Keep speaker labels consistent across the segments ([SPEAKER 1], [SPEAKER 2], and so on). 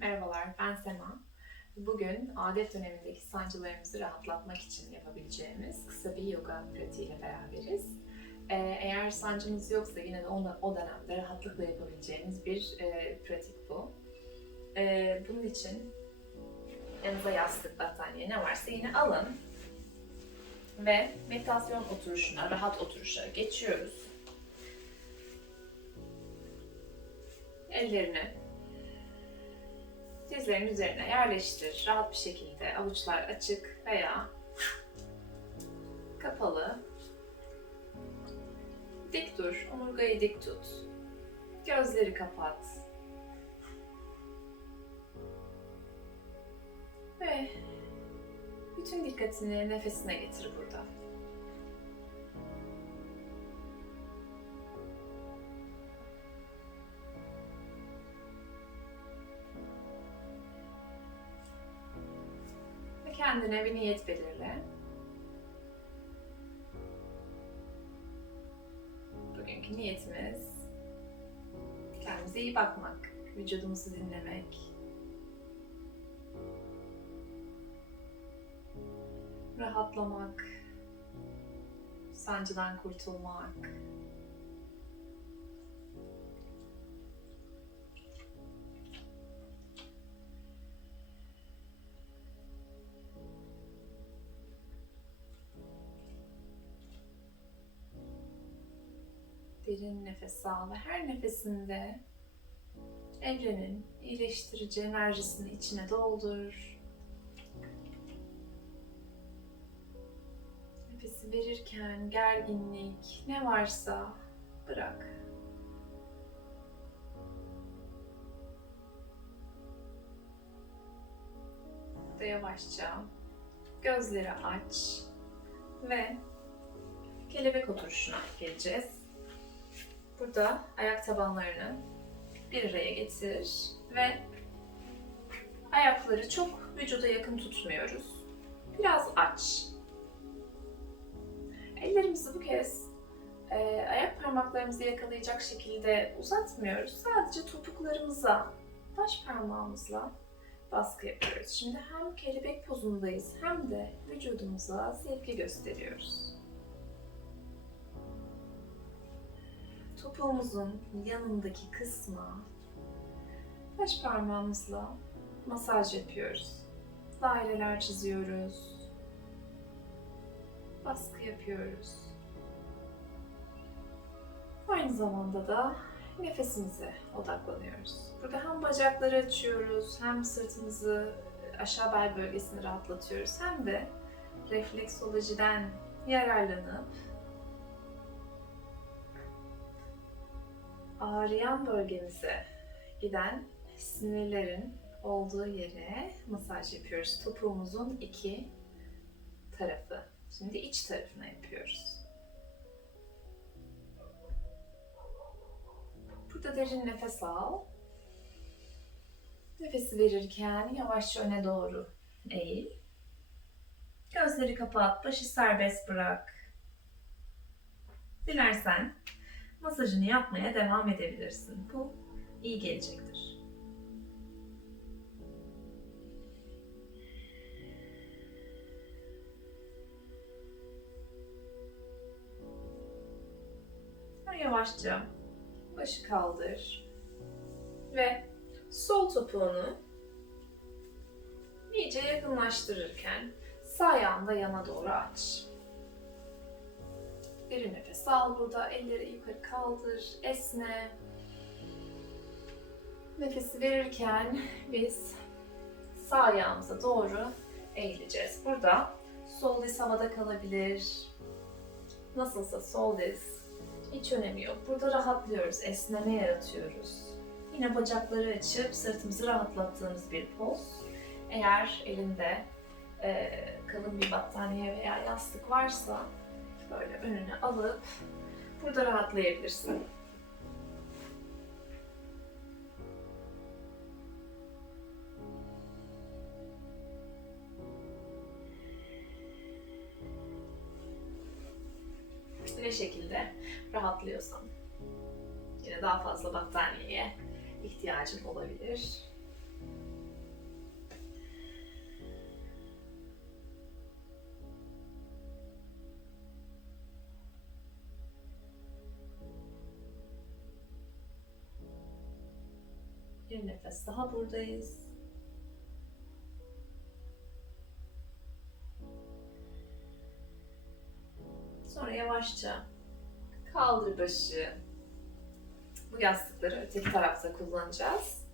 [SPEAKER 1] Merhabalar, ben Sema. Bugün adet dönemindeki sancılarımızı rahatlatmak için yapabileceğimiz kısa bir yoga pratiğiyle beraberiz. Ee, eğer sancınız yoksa yine de o, o dönemde rahatlıkla yapabileceğiniz bir e, pratik bu. Ee, bunun için yanınıza yastık, battaniye ne varsa yine alın ve meditasyon oturuşuna, rahat oturuşa geçiyoruz. Ellerini dizlerin üzerine yerleştir. Rahat bir şekilde avuçlar açık veya kapalı. Dik dur. Omurgayı dik tut. Gözleri kapat. Ve bütün dikkatini nefesine getir burada. Kendine bir niyet belirle. Bugünkü niyetimiz kendimize iyi bakmak, vücudumuzu dinlemek, rahatlamak, sancıdan kurtulmak. Derin nefes al ve her nefesinde evrenin iyileştirici enerjisini içine doldur. Nefesi verirken gerginlik ne varsa bırak. Ve yavaşça gözleri aç ve kelebek oturuşuna geleceğiz. Burada ayak tabanlarını bir araya getir ve ayakları çok vücuda yakın tutmuyoruz. Biraz aç. Ellerimizi bu kez e, ayak parmaklarımızı yakalayacak şekilde uzatmıyoruz. Sadece topuklarımıza baş parmağımızla baskı yapıyoruz. Şimdi hem kelebek pozundayız hem de vücudumuza sevgi gösteriyoruz. Topuğumuzun yanındaki kısma baş parmağımızla masaj yapıyoruz. Daireler çiziyoruz. Baskı yapıyoruz. Aynı zamanda da nefesimize odaklanıyoruz. Burada hem bacakları açıyoruz, hem sırtımızı aşağı bel bölgesini rahatlatıyoruz, hem de refleksolojiden yararlanıp ağrıyan bölgemize giden sinirlerin olduğu yere masaj yapıyoruz. Topuğumuzun iki tarafı. Şimdi iç tarafına yapıyoruz. Burada derin nefes al. Nefesi verirken yavaşça öne doğru eğil. Gözleri kapat, başı serbest bırak. Dilersen masajını yapmaya devam edebilirsin. Bu iyi gelecektir. Yavaşça başı kaldır ve sol topuğunu iyice yakınlaştırırken sağ ayağını da yana doğru aç. Derin nefes al burada. Elleri yukarı kaldır. Esne. Nefesi verirken biz sağ ayağımıza doğru eğileceğiz. Burada sol diz havada kalabilir. Nasılsa sol diz. Hiç önemi yok. Burada rahatlıyoruz. Esneme yaratıyoruz. Yine bacakları açıp sırtımızı rahatlattığımız bir poz. Eğer elinde e, kalın bir battaniye veya yastık varsa böyle önüne alıp burada rahatlayabilirsin. Ne şekilde rahatlıyorsan. Yine daha fazla battaniyeye ihtiyacın olabilir. Bir nefes daha buradayız. Sonra yavaşça kaldır başı. Bu yastıkları öteki tarafta kullanacağız.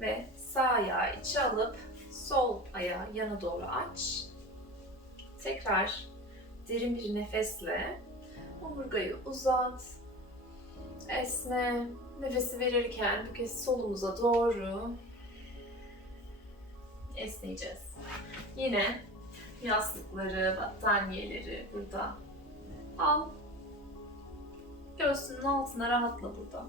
[SPEAKER 1] Ve sağ ayağı içe alıp sol ayağı yana doğru aç. Tekrar derin bir nefesle omurgayı uzat. Esne. Nefesi verirken bu kez solumuza doğru esneyeceğiz. Yine yastıkları, battaniyeleri burada al. Göğsünün altına rahatla burada.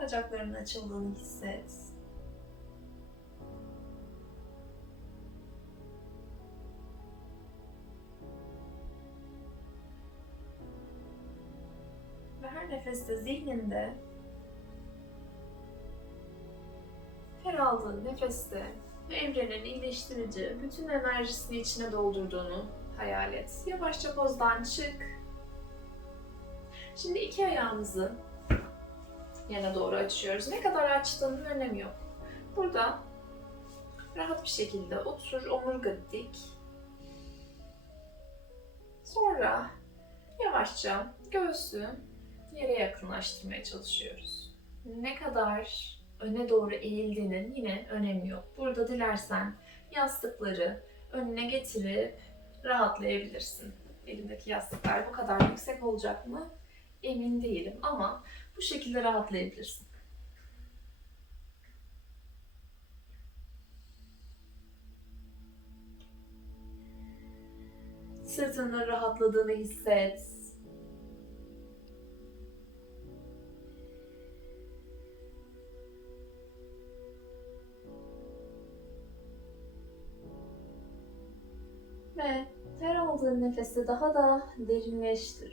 [SPEAKER 1] Bacaklarının açıldığını hisset. Ve her nefeste zihninde her aldığın nefeste evrenin iyileştirici bütün enerjisini içine doldurduğunu hayal et. Yavaşça pozdan çık. Şimdi iki ayağımızı yana doğru açıyoruz. Ne kadar açtığının önemi yok. Burada rahat bir şekilde otur, omurga dik. Sonra yavaşça göğsü yere yakınlaştırmaya çalışıyoruz. Ne kadar öne doğru eğildiğinin yine önemi yok. Burada dilersen yastıkları önüne getirip rahatlayabilirsin. Elimdeki yastıklar bu kadar yüksek olacak mı? Emin değilim ama bu şekilde rahatlayabilirsin. Sırtının rahatladığını hisset. Ve her aldığın nefesi daha da derinleştir.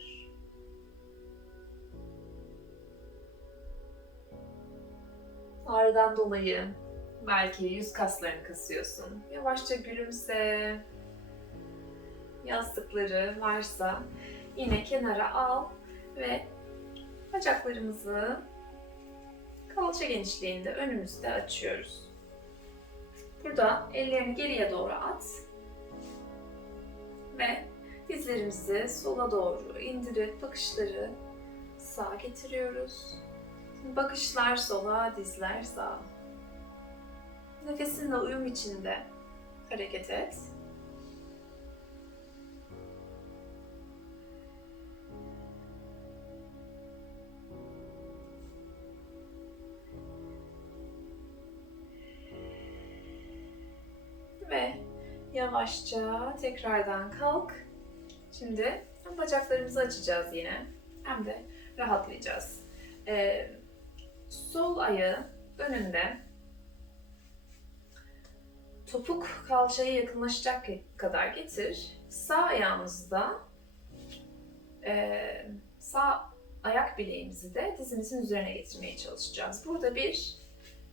[SPEAKER 1] Ağrıdan dolayı belki yüz kaslarını kasıyorsun. Yavaşça gülümse. Yastıkları varsa yine kenara al ve bacaklarımızı kalça genişliğinde önümüzde açıyoruz. Burada ellerini geriye doğru at ve dizlerimizi sola doğru indirip bakışları sağa getiriyoruz. Bakışlar sola, dizler sağa. Nefesinle uyum içinde hareket et. Ve yavaşça tekrardan kalk. Şimdi hem bacaklarımızı açacağız yine hem de rahatlayacağız. Ee, sol ayağı önünde topuk kalçaya yakınlaşacak kadar getir. Sağ ayağımızı da e, sağ ayak bileğimizi de dizimizin üzerine getirmeye çalışacağız. Burada bir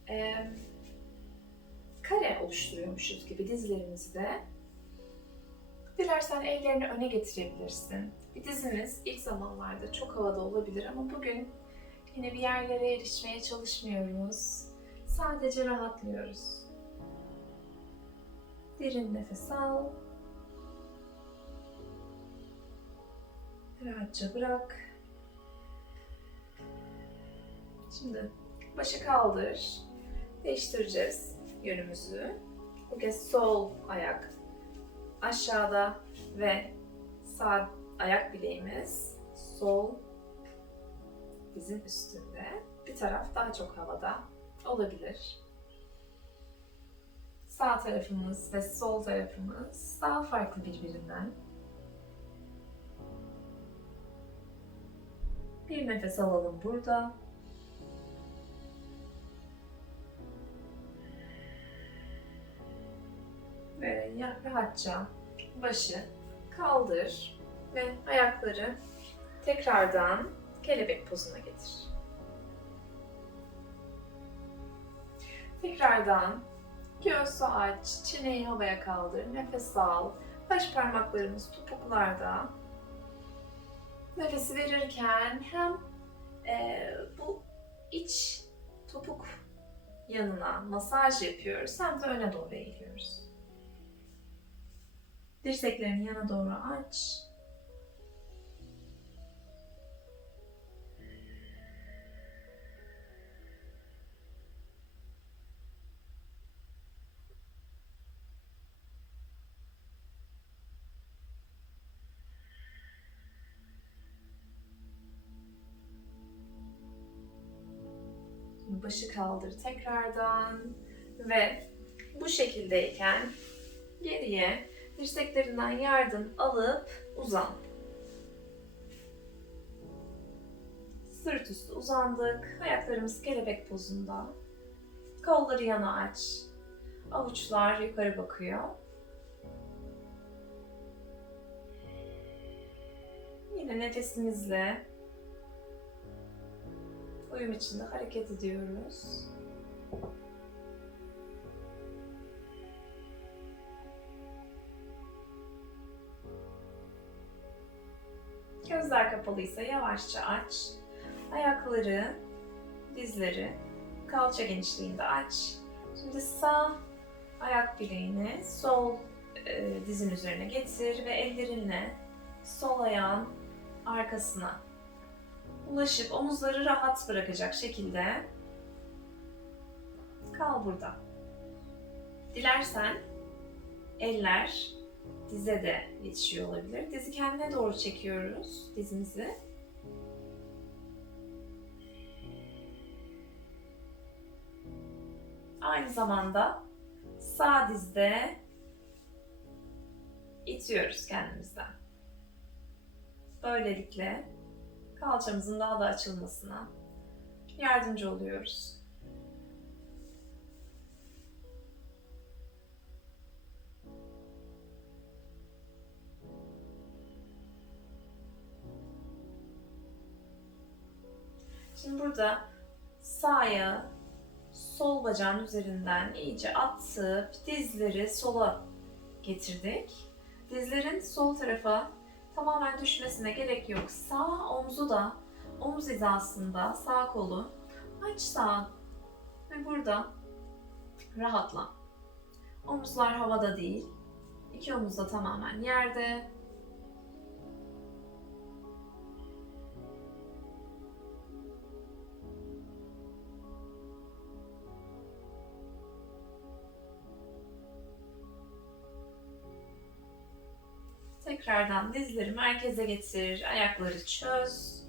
[SPEAKER 1] e, kare oluşturuyormuşuz gibi dizlerimizi de. Dilersen ellerini öne getirebilirsin. Bir dizimiz ilk zamanlarda çok havada olabilir ama bugün Yine bir yerlere erişmeye çalışmıyoruz. Sadece rahatlıyoruz. Derin nefes al. Rahatça bırak. Şimdi başı kaldır. Değiştireceğiz yönümüzü. Bu kez sol ayak aşağıda ve sağ ayak bileğimiz sol dizin üstünde. Bir taraf daha çok havada olabilir. Sağ tarafımız ve sol tarafımız daha farklı birbirinden. Bir nefes alalım burada. Ve rahatça başı kaldır ve ayakları tekrardan kelebek pozuna getir. Tekrardan göğsü aç, çeneyi havaya kaldır, nefes al. Baş parmaklarımız topuklarda. Nefesi verirken hem eee, bu iç topuk yanına masaj yapıyoruz hem de öne doğru eğiliyoruz. Dirseklerini yana doğru aç. Başı kaldır tekrardan ve bu şekildeyken geriye dirseklerinden yardım alıp uzan. Sırt üstü uzandık. Ayaklarımız kelebek pozunda. Kolları yana aç. Avuçlar yukarı bakıyor. Yine nefesimizle uyum içinde hareket ediyoruz. Gözler kapalıysa yavaşça aç. Ayakları, dizleri kalça genişliğinde aç. Şimdi sağ ayak bileğini sol e, dizin üzerine getir ve ellerinle sol ayağın arkasına ulaşıp omuzları rahat bırakacak şekilde kal burada. Dilersen eller dize de yetişiyor olabilir. Dizi kendine doğru çekiyoruz dizimizi. Aynı zamanda sağ dizde itiyoruz kendimizden. Böylelikle kalçamızın daha da açılmasına yardımcı oluyoruz. Şimdi burada sağ ayağı sol bacağın üzerinden iyice atıp dizleri sola getirdik. Dizlerin sol tarafa tamamen düşmesine gerek yok. Sağ omzu da omuz hizasında sağ kolu aç sağ ve burada rahatla. Omuzlar havada değil. İki omuz da tamamen yerde. Tekrardan dizleri merkeze getir, ayakları çöz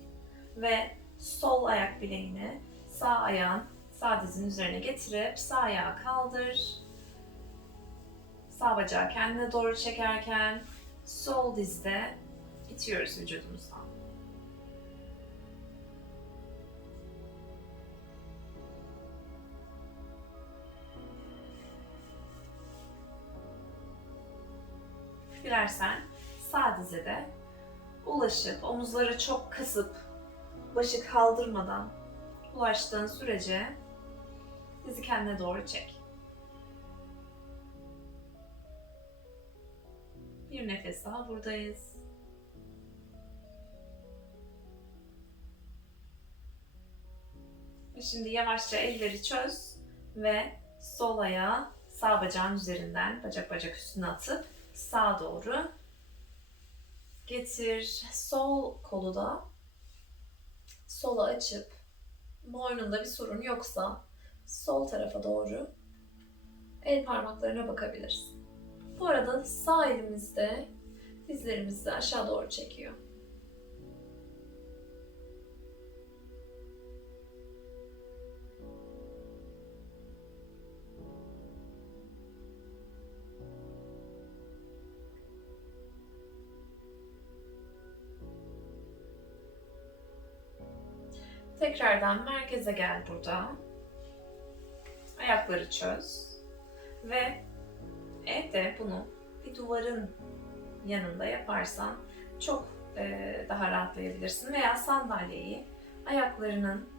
[SPEAKER 1] ve sol ayak bileğini sağ ayağın sağ dizin üzerine getirip sağ ayağı kaldır. Sağ bacağı kendine doğru çekerken sol dizde itiyoruz vücudumuzdan. Dilersen sağ dize de ulaşıp omuzları çok kısıp başı kaldırmadan ulaştığın sürece dizi kendine doğru çek. Bir nefes daha buradayız. Şimdi yavaşça elleri çöz ve sol ayağı sağ bacağın üzerinden bacak bacak üstüne atıp sağa doğru getir. Sol kolu da sola açıp boynunda bir sorun yoksa sol tarafa doğru el parmaklarına bakabilirsin. Bu arada sağ elimizde dizlerimizi aşağı doğru çekiyor. Tekrardan merkeze gel burada. Ayakları çöz. Ve evde bunu bir duvarın yanında yaparsan çok e, daha rahatlayabilirsin. Veya sandalyeyi ayaklarının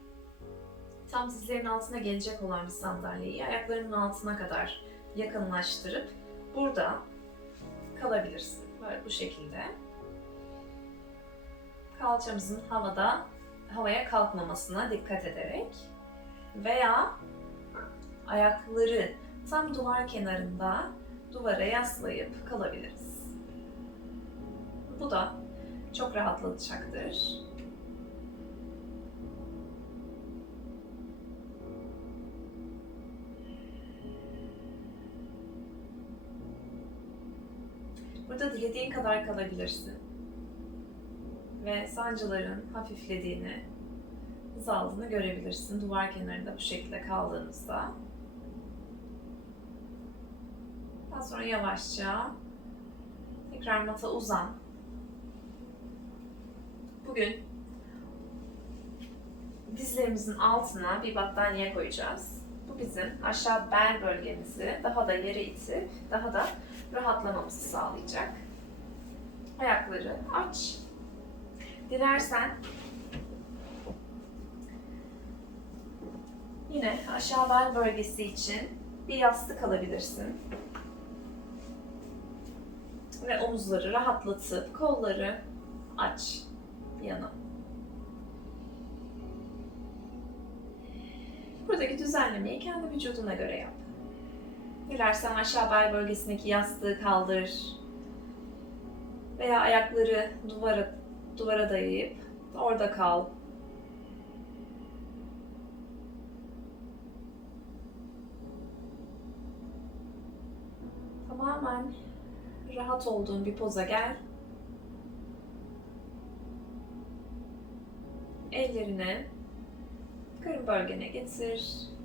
[SPEAKER 1] tam dizlerin altına gelecek olan bir sandalyeyi ayaklarının altına kadar yakınlaştırıp burada kalabilirsin. Böyle bu şekilde. Kalçamızın havada havaya kalkmamasına dikkat ederek veya ayakları tam duvar kenarında duvara yaslayıp kalabiliriz. Bu da çok rahatlatacaktır. Burada dilediğin kadar kalabilirsin. Ve sancıların hafiflediğini, azaldığını görebilirsin. Duvar kenarında bu şekilde kaldığınızda. Daha sonra yavaşça tekrar mata uzan. Bugün dizlerimizin altına bir battaniye koyacağız. Bu bizim aşağı bel bölgemizi daha da yere itip daha da rahatlamamızı sağlayacak. Ayakları aç. Dilersen yine aşağı bel bölgesi için bir yastık alabilirsin. Ve omuzları rahatlatıp kolları aç yana. Buradaki düzenlemeyi kendi vücuduna göre yap. Dilersen aşağı bel bölgesindeki yastığı kaldır. Veya ayakları duvara duvara dayayıp orada kal. Tamamen rahat olduğun bir poza gel. Ellerini karın bölgene getir.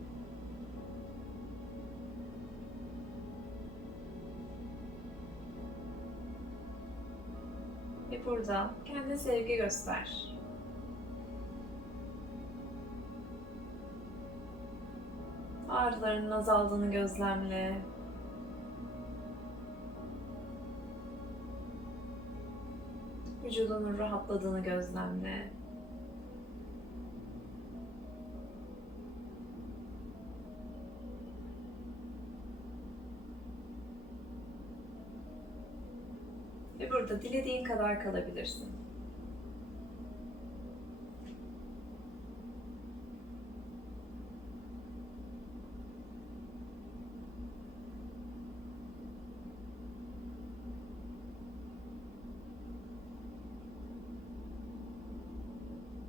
[SPEAKER 1] Ve burada kendine sevgi göster. Ağrılarının azaldığını gözlemle. Vücudunun rahatladığını gözlemle. Ve dilediğin kadar kalabilirsin.